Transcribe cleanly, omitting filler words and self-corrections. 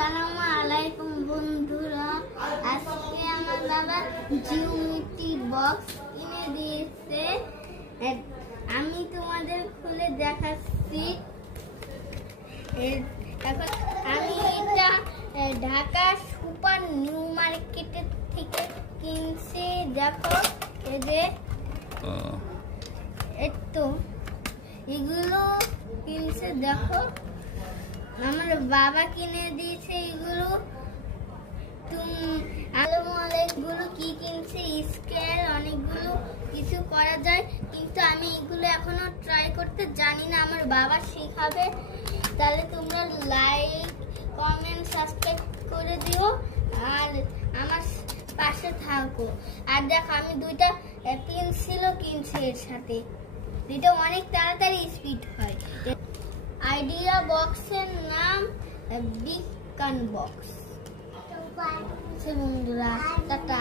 আসসালামু আলাইকুম বন্ধুরা, আজকে আমার বাবা জিওমেট্রি বক্স কিনে দিয়েছে। আমি তোমাদের খুলে দেখাচ্ছি। এখন আমি এটা ঢাকা সুপার নিউ মার্কেটের থেকে কিনছি। দেখো এই যে একটু এগুলো কিনছে, দেখো আমার বাবা কিনে দিয়েছে এগুলো। এগুলো কি কিনছে, স্কেল অনেকগুলো কিছু করা যায়, কিন্তু আমি এগুলো এখনো ট্রাই করতে জানি না। আমার বাবা শেখাবে। তাহলে তোমরা লাইক কমেন্ট সাবস্ক্রাইব করে দিও আর আমার পাশে থাকো। আর দেখো আমি দুইটা পেন্সিলও কিনছি এর সাথে, যেটা অনেক তাড়াতাড়ি স্পিড হয়। আইডিয়া বক্সের নাম বিগ কান বক্স। বন্ধুরা টাটা।